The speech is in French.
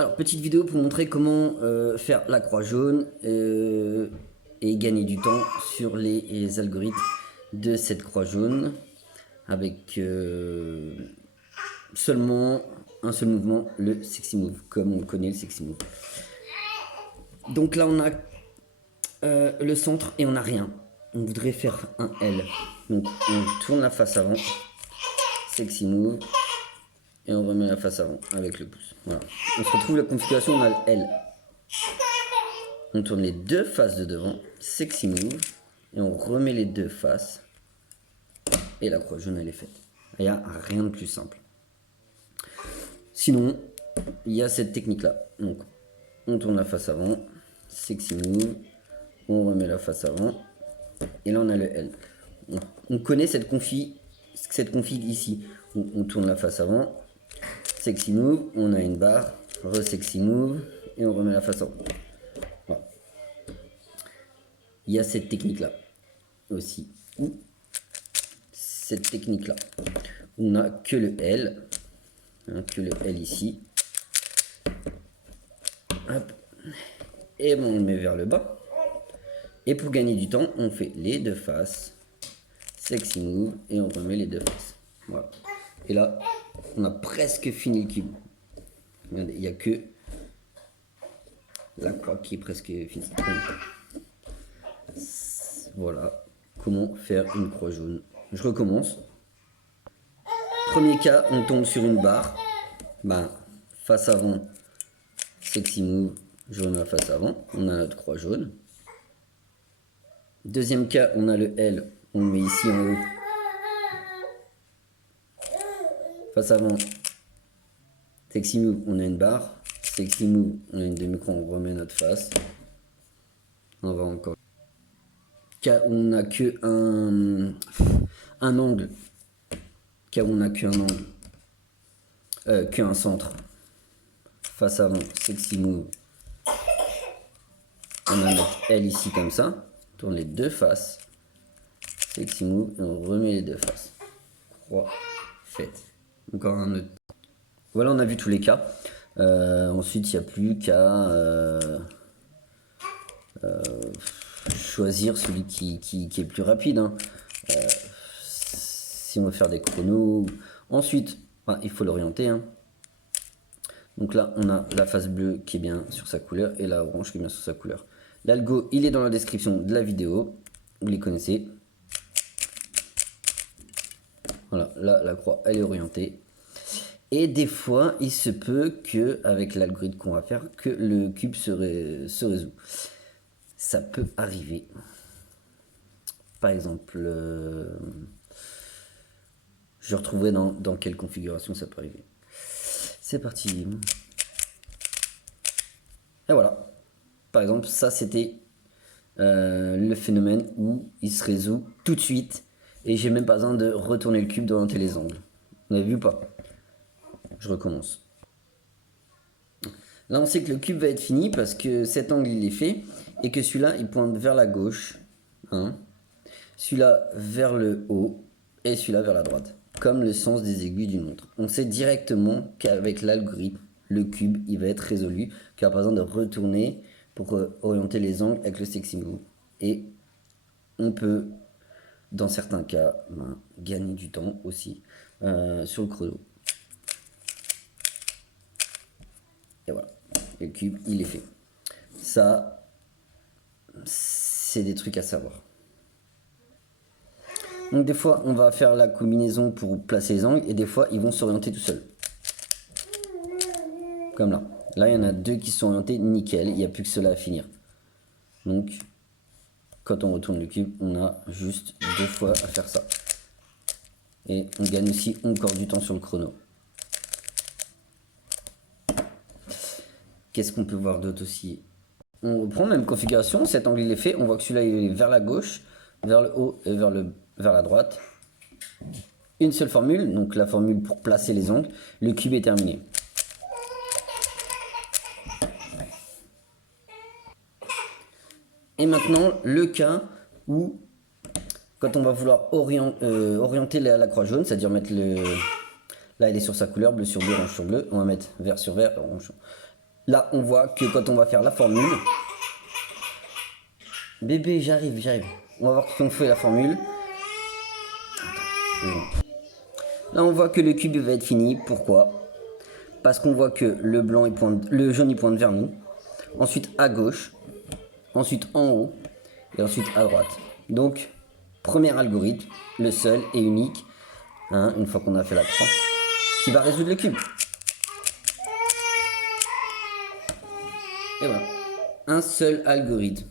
Alors, petite vidéo pour montrer comment faire la croix jaune et gagner du temps sur les algorithmes de cette croix jaune avec seulement un seul mouvement, le sexy move, comme on connaît le sexy move. Donc là, on a le centre et on n'a rien. On voudrait faire un L. Donc on tourne la face avant, sexy move, et on remet la face avant avec le pouce. Voilà. On se retrouve la configuration, on a le L. On tourne les deux faces de devant, sexy move, et on remet les deux faces. Et la croix jaune, elle est faite. Il n'y a rien de plus simple. Sinon, il y a cette technique-là. Donc, on tourne la face avant, sexy move, on remet la face avant, et là on a le L. On connaît cette config ici. On tourne la face avant, sexy move, on a une barre, re-sexy move, et on remet la face avant. Voilà. Il y a cette technique-là aussi. Ou cette technique-là. On n'a que le L. Que le L ici. Hop. Et bon, on le met vers le bas. Et pour gagner du temps, on fait les deux faces. Sexy move. Et on remet les deux faces. Voilà. Et là, on a presque fini le cube. Regardez, il n'y a que la croix qui est presque finie. Voilà comment faire une croix jaune. Je recommence. Premier cas, on tombe sur une barre. Ben, face avant, sexy move, je remets la face avant. On a notre croix jaune. Deuxième cas, on a le L, on le met ici en haut. Face avant, sexy move, on a une barre. Sexy move, on a une demi-croix, on remet notre face. On va encore. Cas où on n'a que un angle. Cas où on n'a qu'un angle. Qu'un centre. Face avant, sexy move. On a notre L ici comme ça. On tourne les deux faces. Sexy move et on remet les deux faces. Croix faite. Encore un autre. Voilà, on a vu tous les cas. Ensuite, il n'y a plus qu'à choisir celui qui est plus rapide. Hein. Si on veut faire des chronos. Ensuite, il faut l'orienter. Hein. Donc là, on a la face bleue qui est bien sur sa couleur et la orange qui est bien sur sa couleur. L'algo, il est dans la description de la vidéo. Vous les connaissez. Voilà, là, la croix, elle est orientée. Et des fois, il se peut que, avec l'algorithme qu'on va faire, que le cube se résout. Ça peut arriver. Par exemple, je retrouverai dans quelle configuration ça peut arriver. C'est parti. Et voilà. Par exemple, ça c'était le phénomène où il se résout tout de suite et j'ai même pas besoin de retourner le cube d'orienter les angles. Vous avez vu ou pas? Je recommence. Là on sait que le cube va être fini parce que cet angle il est fait et que celui-là il pointe vers la gauche, hein, celui-là vers le haut et celui-là vers la droite, comme le sens des aiguilles d'une montre. On sait directement qu'avec l'algorithme, le cube il va être résolu, qu'il n'y a pas besoin de retourner pour orienter les angles avec le sexy move. Et on peut, dans certains cas, gagner du temps aussi sur le chrono. Et voilà, le cube, il est fait. Ça, c'est des trucs à savoir. Donc des fois, on va faire la combinaison pour placer les angles et des fois, ils vont s'orienter tout seuls. Comme là. Là, il y en a deux qui sont orientés nickel. Il n'y a plus que cela à finir. Donc, quand on retourne le cube, on a juste deux fois à faire ça. Et on gagne aussi encore du temps sur le chrono. Qu'est-ce qu'on peut voir d'autre aussi? On reprend même configuration. Cet angle il est fait. On voit que celui-là il est vers la gauche, vers le haut et vers la droite. Une seule formule. Donc la formule pour placer les angles. Le cube est terminé. Et maintenant, le cas où, quand on va vouloir orienter la croix jaune, c'est-à-dire mettre le... Là, elle est sur sa couleur, bleu sur bleu, orange sur bleu. On va mettre vert sur vert, orange. là, on voit que quand on va faire la formule... Bébé, j'arrive. On va voir si on fait la formule. Là, on voit que le cube va être fini. Pourquoi? Parce qu'on voit que le jaune il pointe vers nous. Ensuite à gauche. Ensuite en haut. Et ensuite à droite. Donc, premier algorithme, le seul et unique, hein, une fois qu'on a fait la croix, qui va résoudre le cube. Et voilà. Un seul algorithme.